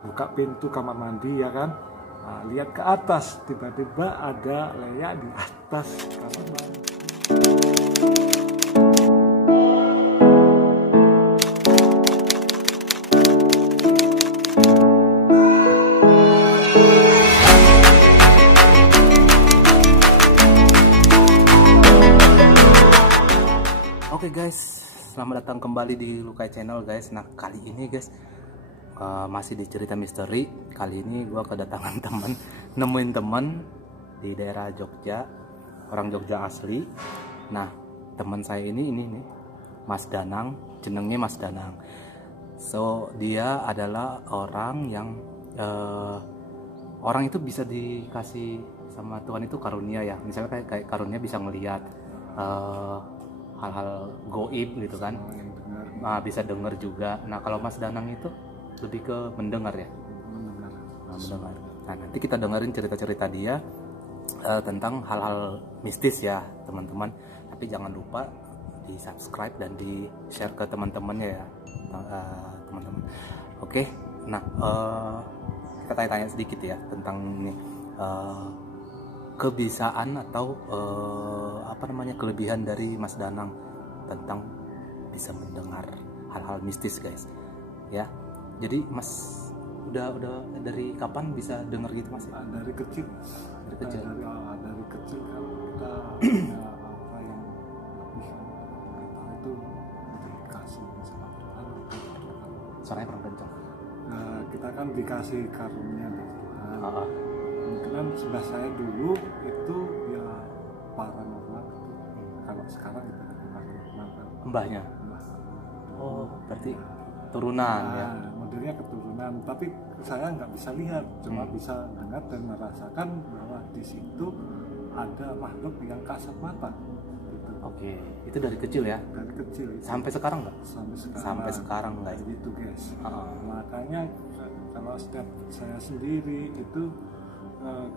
buka pintu kamar mandi ya kan, nah, lihat ke atas, tiba-tiba ada Lea di atas kamar mandi. Oke guys, selamat datang kembali di Lukai Channel guys. Nah kali ini guys masih di cerita misteri. Kali ini gue kedatangan teman, nemuin teman di daerah Jogja, orang Jogja asli. Nah teman saya ini nih Mas Danang, jenengnya Mas Danang. So dia adalah orang yang orang itu bisa dikasih sama Tuhan itu karunia ya. Misalnya kayak karunia bisa ngelihat hal-hal goib gitu kan, nah, bisa dengar juga. Nah kalau Mas Danang itu lebih ke mendengar ya, mendengar. Nah nanti kita dengerin cerita-cerita dia tentang hal-hal mistis ya teman-teman. Tapi jangan lupa di subscribe dan di share ke teman-temannya ya teman-teman. Oke, nah kita tanya-tanya sedikit ya tentang ini kebiasaan atau kelebihan dari Mas Danang tentang bisa mendengar hal-hal mistis guys ya. Jadi Mas udah dari kapan bisa dengar gitu Mas? Dari kecil. Dari kecil. Dari kecil kan kita punya apa yang bisa kita itu dikasih sama Tuhan. Suaranya kurang kencang. Kita kan dikasih karunia dari Tuhan. Kemudian sebelah saya dulu itu ya paranormal gitu. Kalau sekarang kita paranormal kan Mbahnya. mbah. Oh, berarti turunan ya. Modelnya keturunan, tapi saya nggak bisa lihat, cuma bisa dengar dan merasakan bahwa di situ ada makhluk yang kasat mata gitu. Oke, itu dari kecil ya? Dari kecil. Sampai sekarang nggak? Sampai sekarang guys. gitu guys. Makanya kalau setiap saya sendiri itu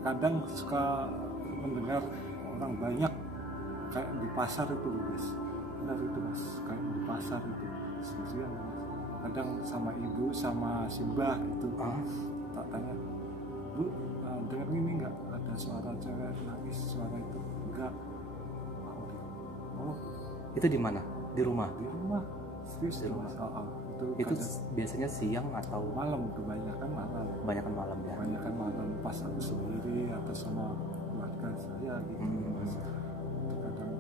kadang suka mendengar orang banyak kayak di pasar itu guys. Benar itu Mas, kayak di pasar itu sendirian Mas. Kadang sama ibu sama Simbah gitu. Tak tanya, Bu, dengar ini nggak ada suara cewek nangis, suara itu? Enggak. Oh, itu di mana? Di rumah? Di rumah. Serius di rumah. Itu biasanya siang atau malam? Kebanyakan malam. Kebanyakan malam ya. Kebanyakan malam pas aku sendiri atau sama keluarga saya gitu. Mas. Itu kadang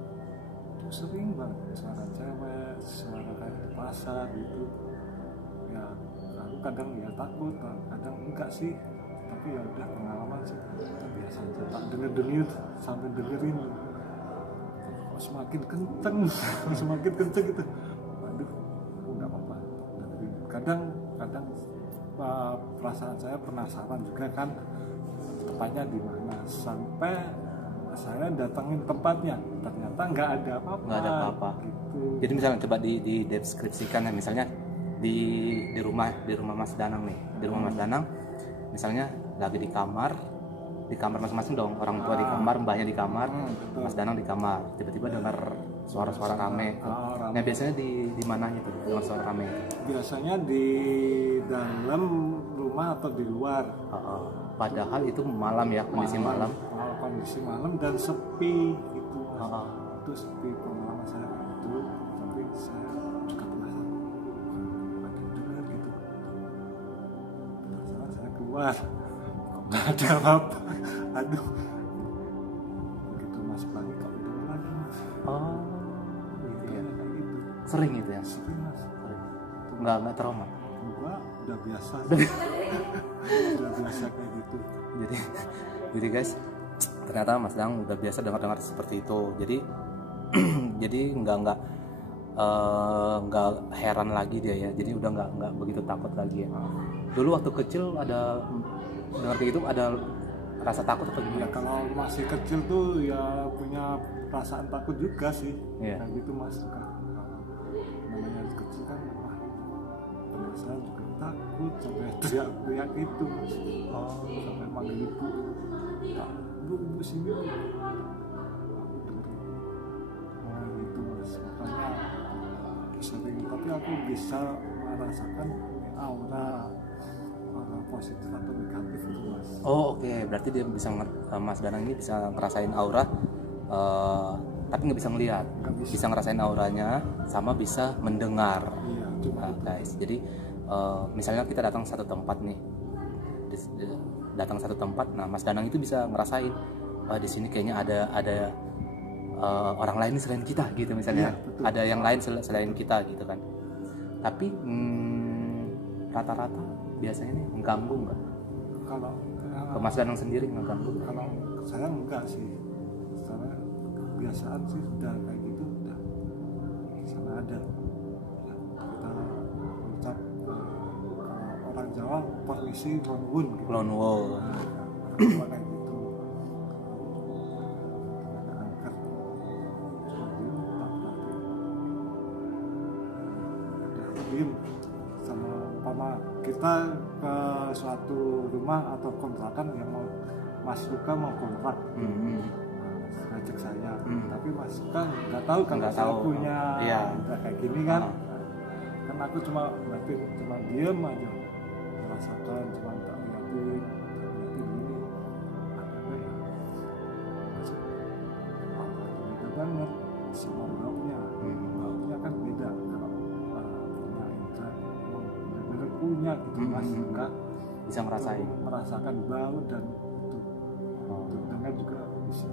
itu sering banget suara cewek, suara kayak di pasar gitu. Ya, aku kadang ya takut, kadang enggak sih. Tapi ya udah pengalaman sih. Biasa aja tak denger sampai dengerin. Kok semakin kenceng, semakin kenceng gitu. Waduh, enggak apa-apa. Kadang perasaan saya penasaran juga kan tempatnya di mana, sampai saya datangin tempatnya, ternyata nggak ada apa-apa. Nggak ada apa-apa. Gitu. Jadi misalnya coba di deskripsikan ya, misalnya di rumah Mas Danang nih, di rumah Mas Danang, misalnya lagi di kamar masing-masing dong, orang tua di kamar, mbahnya di kamar, Mas Danang di kamar, tiba-tiba dengar suara-suara rame. Nah biasanya di mananya tuh dengar suara rame? Biasanya di dalam rumah atau di luar. Padahal itu malam ya, kondisi malam. Kondisi malam dan sepi gitu. Itu sepi, pengalaman saya itu. Tapi saya juga penasaran, ada yang dengar gitu. Penasaran, saya keluar, kok nggak ada apa-apa. Aduh, begitu masuk lagi kok udah lagi. Gitu ya. Kayak gitu. Sering gitu ya? Sering Mas. Nggak trauma? Gua udah biasa. Udah biasa kayak gitu. Jadi guys, ternyata Mas Danang udah biasa dengar seperti itu. Jadi nggak heran lagi dia ya. Jadi udah nggak begitu takut lagi ya. Dulu waktu kecil ada dengar kayak gitu, ada rasa takut atau gimana? Ya kalau masih kecil tuh ya punya perasaan takut juga sih. Iya. Kayak gitu Mas. Namanya kecil kan penasaran juga takut sampai teriak-teriak itu Mas. Sampai manggil ibu. Bu sini. Nah gitu Mas. Makanya sering, tapi aku bisa merasakan aura positif atau negatif itu mas. Oh oke. Berarti dia bisa Mas Danang ini bisa ngerasain aura, tapi nggak bisa ngelihat. Bisa ngerasain auranya, sama bisa mendengar. Iya, cuma Nah, guys, jadi misalnya kita datang satu tempat nih, datang satu tempat, nah Mas Danang itu bisa ngerasain, di sini kayaknya ada orang lain selain kita gitu misalnya, betul. ada yang lain selain kita gitu kan. Tapi rata-rata biasanya nih mengganggu nggak? kalau Ke Mas Danang sendiri mengganggu nggak? kalau saya enggak sih, karena kebiasaan sih sudah kayak gitu, udah di sana ada ya, kita ucap kalau orang Jawa permisi nuwun gitu. Clone Wall. Nah, kayak gitu ada angker diem sama pama kita ke suatu rumah atau kontrakan yang mau Mas Luka mau kontrak, ngajak saya, tapi Mas Luka nggak tahu kalau Nggak saya tahu. punya Iya. kayak gini kan. Kan aku cuma diem aja, merasakan, cuma tak liatin gini, ada ya masuk, beda banget sama baunya kan beda. Kalau punya indra emang benar-benar punya gitu Mas Luka, Bisa ngerasain. merasakan bau dan itu dengar juga bisa.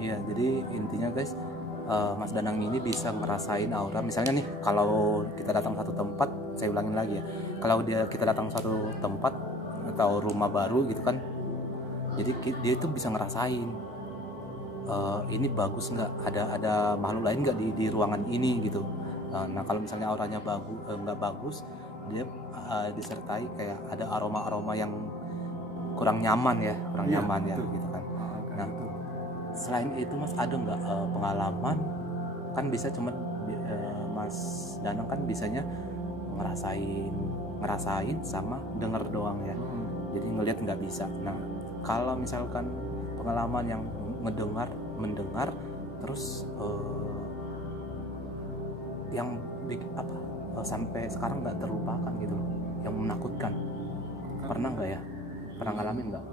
Iya, jadi intinya guys, Mas Danang ini bisa ngerasain aura. Misalnya nih, kalau kita datang satu tempat, saya ulangin lagi ya. Kalau kita datang satu tempat atau rumah baru gitu kan, jadi dia itu bisa ngerasain, ini bagus nggak, ada makhluk lain nggak di ruangan ini gitu. Nah kalau misalnya auranya nggak bagus, dia disertai kayak ada aroma yang kurang nyaman ya, nyaman ya gitu kan. Nah selain itu Mas ada nggak pengalaman, kan bisa cuma Mas Danang kan bisanya ngerasain sama denger doang ya, jadi ngelihat nggak bisa. Nah kalau misalkan pengalaman yang mendengar terus yang sampai sekarang nggak terlupakan gitu loh, yang menakutkan, pernah nggak ya, pernah ngalamin nggak?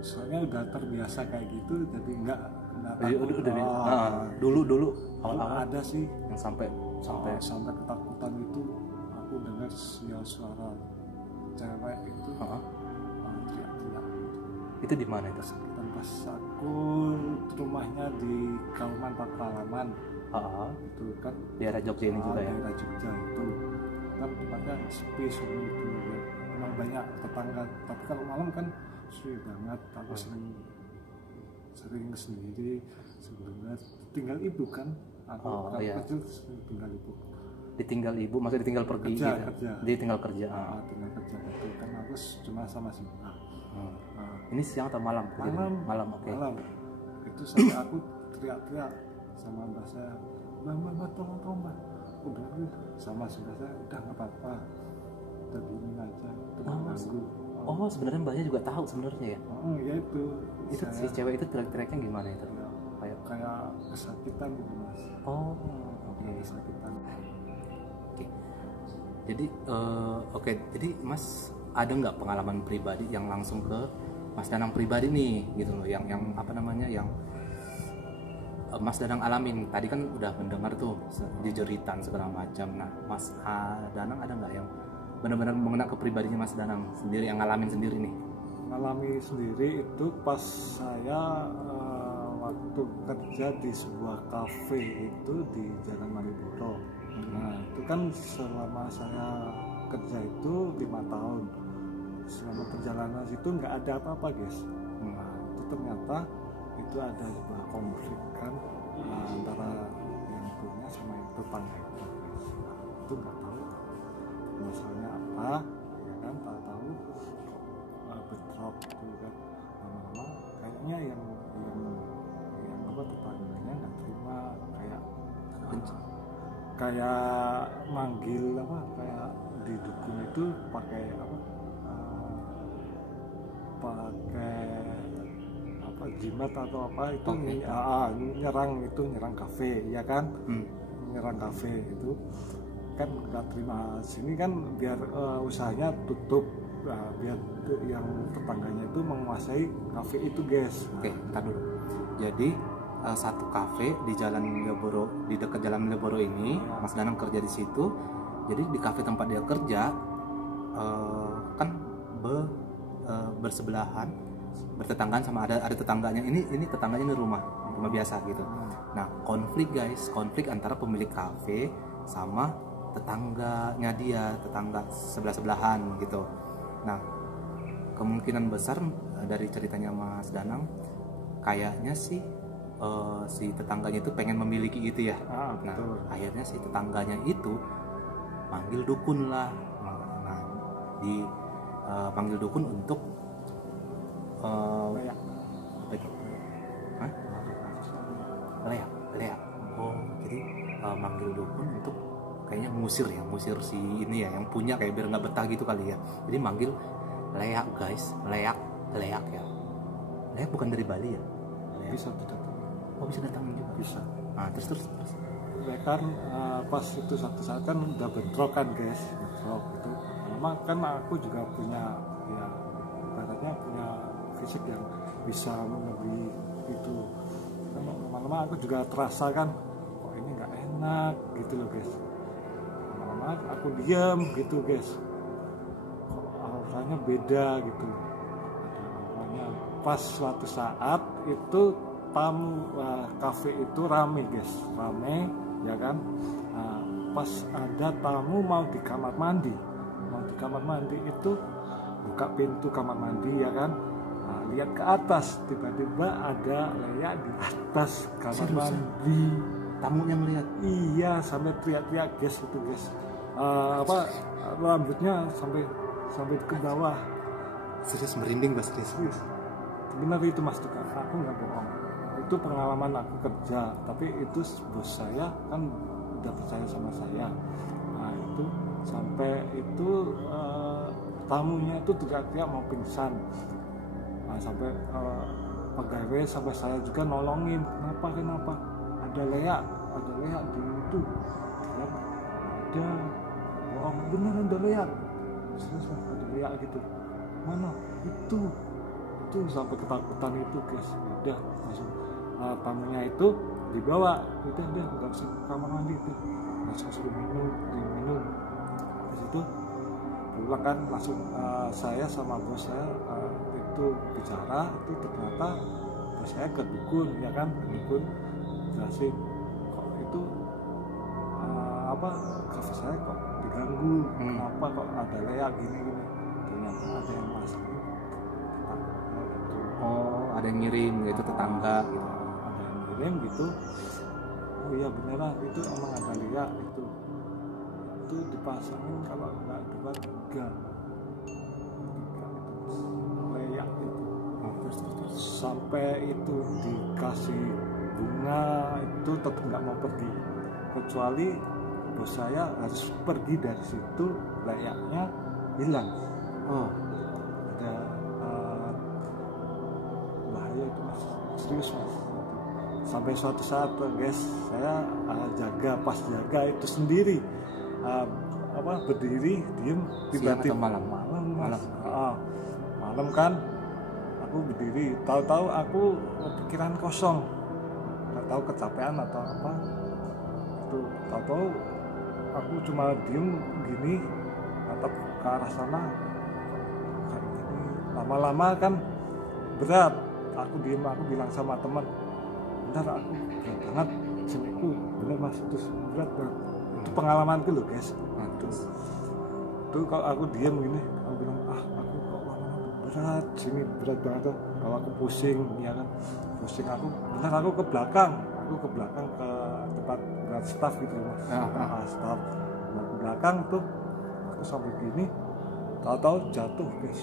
Soalnya udah terbiasa kayak gitu, jadi nggak dulu awal-awal ada sih yang sampai ketakutan itu. Aku dengar suara cewek itu teriak-teriak. Itu di mana itu? Dan pas aku rumahnya di Kauman Pakualaman, itu kan daerah Jogja ini juga ya? Daerah Jogja itu kan tempatnya sepi sunyi itu ya. Memang banyak tetangga, tapi kalau malam kan sepi banget. Aku sering sendiri sebelumnya tinggal ibu kan. Aku kecil tinggal ibu. Ditinggal ibu, maksudnya ditinggal pergi kerja. Dia tinggal kerja. Tinggal kerja itu kan aku cuma sama si Ini siang atau malam? Malam, oke. Malam. Itu sampai aku teriak-teriak sama mbak saya, mbak tolong mbak. Udah sama sudah saya, udah nggak apa-apa, udah dingin aja, itu mengganggu. Oh sebenarnya mbaknya juga tahu sebenarnya ya? Ya itu Si cewek itu teriak-teriaknya gimana itu? Kayak kesakitan gitu mas. Oke. Kesakitan. Oke. Jadi Mas ada nggak pengalaman pribadi yang langsung ke Mas Danang pribadi nih gitu loh, yang apa namanya, yang Mas Danang alamin? Tadi kan udah mendengar tuh jeritan segala macam. Nah Mas Danang ada nggak yang benar-benar mengena ke pribadinya Mas Danang sendiri, yang ngalamin sendiri nih? Ngalami sendiri itu pas saya waktu kerja di sebuah kafe itu di Jalan Malioboro. Nah itu kan selama saya kerja itu 5 tahun, selama perjalanan itu nggak ada apa-apa guys. Nah itu ternyata itu ada sebuah konflik kan antara yang punya sama yang tetangga itu. Itu nggak tahu masalahnya apa ya kan, tahu bentrok gitu kan, lama-lama kayaknya yang apa tetangganya nggak terima, kayak manggil apa, kayak di dukun itu pakai apa, jimat atau apa itu, nyerang kafe ya kan. Nyerang kafe itu kan nggak terima, sini kan biar usahanya tutup biar yang tetangganya itu menguasai kafe itu guys. Oke, entar dulu. Jadi satu kafe di Jalan Malioboro, di dekat Jalan Malioboro ini, Mas Danang kerja di situ. Jadi di kafe tempat dia kerja kan bersebelahan, bertetanggaan sama ada tetangganya. Ini tetangganya ini rumah biasa gitu. Nah, konflik antara pemilik kafe sama tetangganya dia, tetangga sebelahan gitu. Nah, kemungkinan besar dari ceritanya Mas Danang, kayaknya sih si tetangganya itu pengen memiliki itu ya. Nah, akhirnya si tetangganya itu manggil dukun lah. Nah, panggil dukun untuk leak. Oh, jadi manggil dukun untuk kayaknya ngusir si ini ya, yang punya, kayak biar nggak betah gitu kali ya. Jadi manggil leak guys, leak ya. Leak bukan dari Bali ya? Leak. Bisa datang. Oh, bisa datangin juga. Bisa. Nah, terus. Leak kan pas itu satu saat kan udah bentrok kan guys, bentrok itu. Memang kan aku juga punya ya, ibaratnya punya fisik yang bisa mengelabui itu. Lama-lama aku juga terasa kan, kok ini nggak enak gitu loh guys. Lama-lama aku diam gitu guys, kok auranya beda gitu. Ada auranya. Pas suatu saat itu tamu kafe itu rame guys, ya kan. Pas ada tamu mau di kamar mandi itu buka pintu kamar mandi ya kan. Lihat ke atas, tiba-tiba ada leak di atas kamar mandi. Tamu yang lihat? Iya, sampai teriak-teriak guys itu guys. Rambutnya sampai ke bawah. Serius, merinding Mas, serius. Benar itu Mas Tukang, aku nggak bohong. Itu pengalaman aku kerja, tapi itu bos saya kan udah percaya sama saya. Nah itu sampai itu tamunya itu teriak-teriak mau pingsan. Nah, sampai pegawai sampai saya juga nolongin. Kenapa ada leak di itu. Ada, oh benar ada leak. Ada leak gitu. Mana itu sampai ketakutan itu guys. Udah langsung tamunya itu dibawa, udah nggak usah ke kamar mandi itu, langsung suruh diminum. Di situ pulang kan langsung saya sama bos saya itu bicara. Itu ternyata bos saya ke dukun ya kan, dukun jelasin kok itu kafe saya kok diganggu, kenapa kok ada leak gini. Ternyata ada yang masuk. Oh, ada yang ngirim gitu, tetangga gitu. Ada yang ngirim gitu. Oh iya beneran itu emang ada leak itu dipasangin, kalau nggak 2 3 leak itu. Terus sampai itu dikasih bunga itu tetap nggak mau pergi, kecuali bos saya harus pergi dari situ, leaknya hilang. Oh, ada bahaya itu Mas, serius Mas. Sampai suatu saat guys, saya pas jaga itu sendiri, berdiri diem, tiba-tiba malam kan aku berdiri, tahu-tahu aku pikiran kosong, nggak tahu kecapean atau apa itu, tahu-tahu aku cuma diem gini atap ke arah sana kayak gini. Lama-lama kan berat, aku diem, aku bilang sama teman, bentar aku berat banget siniku, bener Mas, terus berat banget. Itu pengalamanku loh guys. Terus tuh kalau aku diem gini, aku bilang aku kok berat sini, berat banget tuh. Kalau aku pusing ya kan, pusing aku, bentar aku ke belakang ke tempat staff gitu Mas. Staff mau ke belakang tuh, aku sampai gini, tahu-tahu jatuh guys,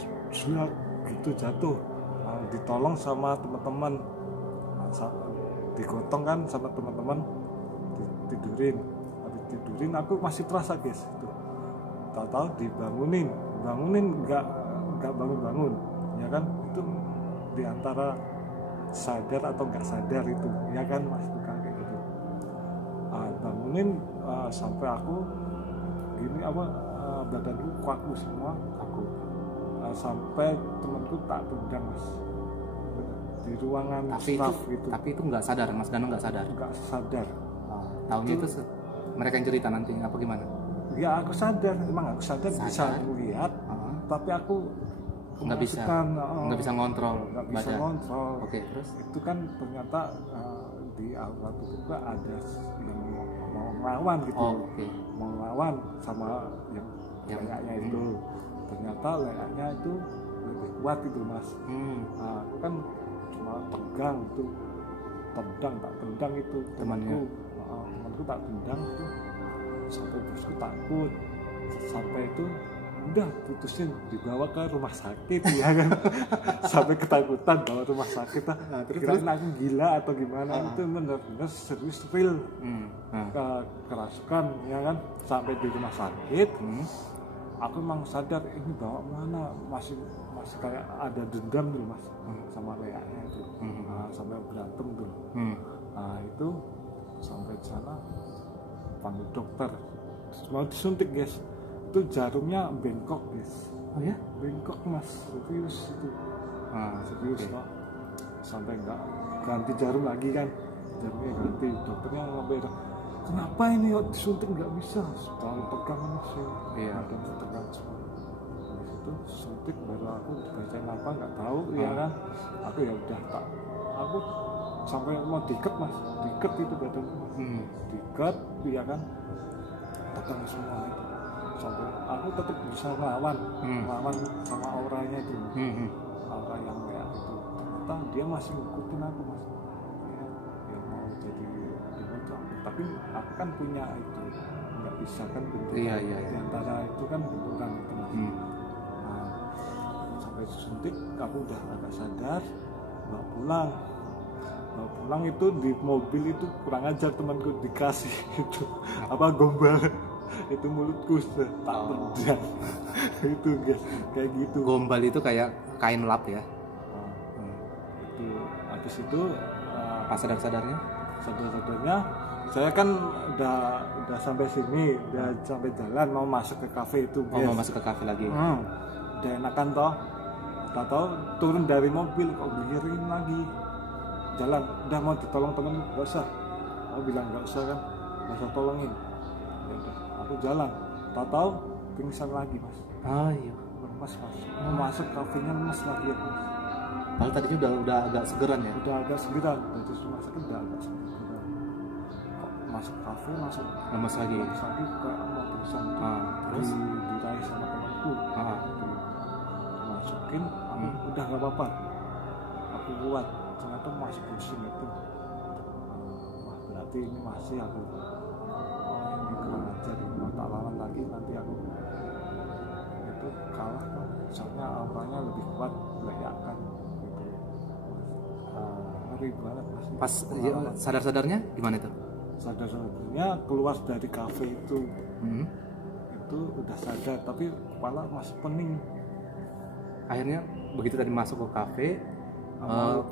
gitu jatuh. Ditolong sama teman-teman, digotong kan sama teman-teman, tidurin aku masih terasa guys itu. Tahu-tahu dibangunin nggak bangun ya kan, itu diantara sadar atau nggak sadar itu ya kan Mas, itu kayak gitu. Bangunin sampai aku gini badanku kaku semua, sampai temanku tak tendang mas di ruangan staff gitu. Tapi itu nggak sadar, Mas Danang nggak sadar? Nggak sadar. Tahunya itu mereka yang cerita nanti apa gimana? Ya aku sadar, emang aku sadar. Bisa lihat, tapi aku nggak bisa ngontrol. Nggak bisa ngontrol. Oke, terus? Itu kan ternyata di aula tubuh ada yang mau ngelawan gitu. Mau ngelawan sama yang layaknya itu. Ternyata layaknya itu lebih kuat itu mas. Nah, aku kan cuma tegang itu, tak tendang itu temanku tak tendang itu sampai bosku takut, sampai itu udah putusin dibawa ke rumah sakit ya kan. Sampai ketakutan bawa rumah sakit kirain aku gila atau gimana. Itu benar-benar serius real kerasukan ya kan. Sampai di rumah sakit aku emang sadar ini bawa mana, masih kayak ada dendam dulu mas sama layaknya itu. Sampai berantem tuh. Nah itu sampai di sana panggil dokter, mau disuntik guys. Itu jarumnya bengkok guys. Oh ya? Bengkok mas, serius itu. Serius okay. Sampai nggak ganti jarum lagi kan, jarumnya ganti. Dokternya ngomong, kenapa ini kok disuntik nggak bisa? Terlalu tegang mas ya. Iya. Badan tegang semua. Habis itu suntik baru aku dibacain apa nggak tahu ya kan. Aku ya udah tak. Aku sampai mau diikat mas, diikat itu badanku. Diikat, ya kan. Tegang semua itu. Sampai aku tetap bisa ngelawan sama auranya itu. Aura yang kayak itu. Ternyata dia masih ngikutin aku mas. Ya mau jadi tapi aku kan punya itu, nggak bisa kan bentukan. Iya. Di antara itu kan bentukan itu mas. Nah, sampai suntik aku udah agak sadar, bawa pulang itu di mobil itu kurang ajar temanku dikasih itu apa gombal itu mulutku tak tendang. Itu guys kayak gitu. Gombal itu kayak kain lap ya. Itu habis itu pas sadarnya saya kan udah sampai sini, udah sampai jalan mau masuk ke kafe itu. Mau masuk ke kafe lagi. Udah enakan toh. Tahu turun dari mobil kok biarin lagi jalan, udah mau ditolong temen nggak usah. Aku bilang nggak usah kan, nggak usah tolongin. Ya udah, aku jalan. Tahu pingsan lagi mas. Iya. Lemas mas. Mau masuk kafenya lemas lagi ya mas. Padahal tadinya udah agak segeran ya. Udah agak segeran, dari rumah sakit udah agak segeran. Kok masuk kafe langsung lemas lagi. Kayak mau pingsan. Terus diraih sama temanku. Masukin, udah nggak apa-apa. Aku kuat. Ternyata masih pusing itu. Wah berarti ini masih aku ini kurang ajar, mau tak lawan lagi nanti aku itu kalah kan. Soalnya auranya lebih kuat, belayakan gitu. Ngeri banget mas. Pas sadar-sadarnya gimana itu? Sadar-sadarnya keluar dari kafe itu. Itu udah sadar tapi kepala masih pening. Akhirnya begitu tadi masuk ke kafe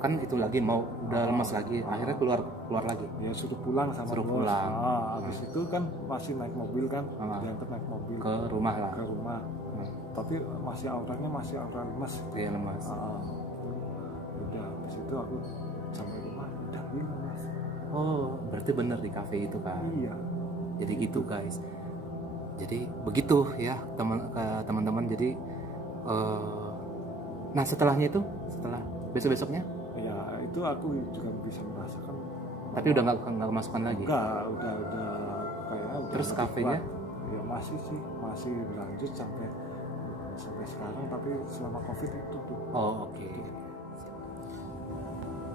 kan itu lagi mau udah lemas lagi, akhirnya keluar lagi ya, suruh pulang sama bos. Habis itu kan masih naik mobil kan, diantar naik mobil ke rumah lah, tapi masih auranya masih aura lemas. Iya lemas. Udah habis itu aku sampai rumah udah bilang mas. Oh berarti bener di kafe itu kan. Iya. Jadi gitu guys, jadi begitu ya teman-teman. Jadi nah setelah besok-besoknya ya itu aku juga bisa merasakan, tapi udah nggak kemasukan lagi. Udah kayaknya udah. Terus kafenya ya masih berlanjut sampai sekarang, tapi selama covid itu tuh. Oke.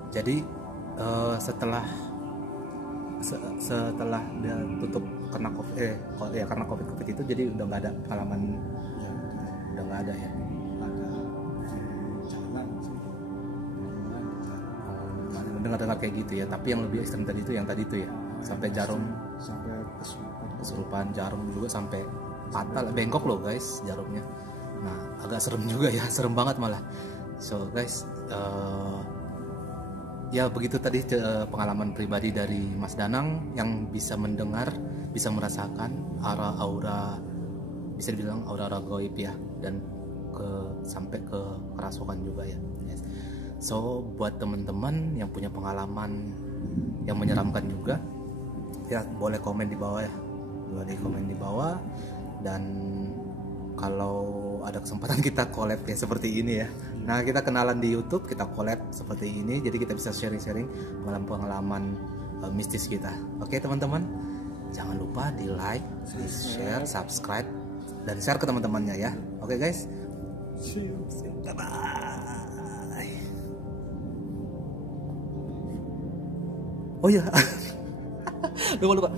Jadi setelah dia tutup karena covid itu, jadi udah nggak ada pengalaman ya, udah nggak ada ya. Dengar kayak gitu ya, tapi yang lebih ekstrem tadi itu ya, sampai jarum, sampai kesurupan, jarum juga sampai patah, bengkok loh guys jarumnya. Nah agak serem juga ya, serem banget malah. So guys, ya begitu tadi pengalaman pribadi dari Mas Danang yang bisa mendengar, bisa merasakan aura-aura, bisa dibilang aura-aura gaib ya, dan sampai ke kerasukan juga ya. Yes. So buat teman-teman yang punya pengalaman yang menyeramkan juga ya, boleh komen di bawah ya, boleh komen di bawah. Dan kalau ada kesempatan kita collab ya seperti ini ya. Nah, kita kenalan di YouTube, kita collab seperti ini, jadi kita bisa sharing-sharing pengalaman mistis kita. Oke teman-teman, jangan lupa di like, di share, subscribe, dan share ke teman-temannya ya. Oke guys, See you. bye bye. Oh ya, lupa.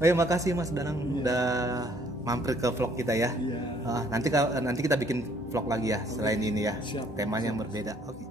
Oh ya, makasih Mas Danang udah mampir ke vlog kita ya. Iya. Nanti kita bikin vlog lagi ya selain ini ya. Siap. Temanya yang berbeda. Oke.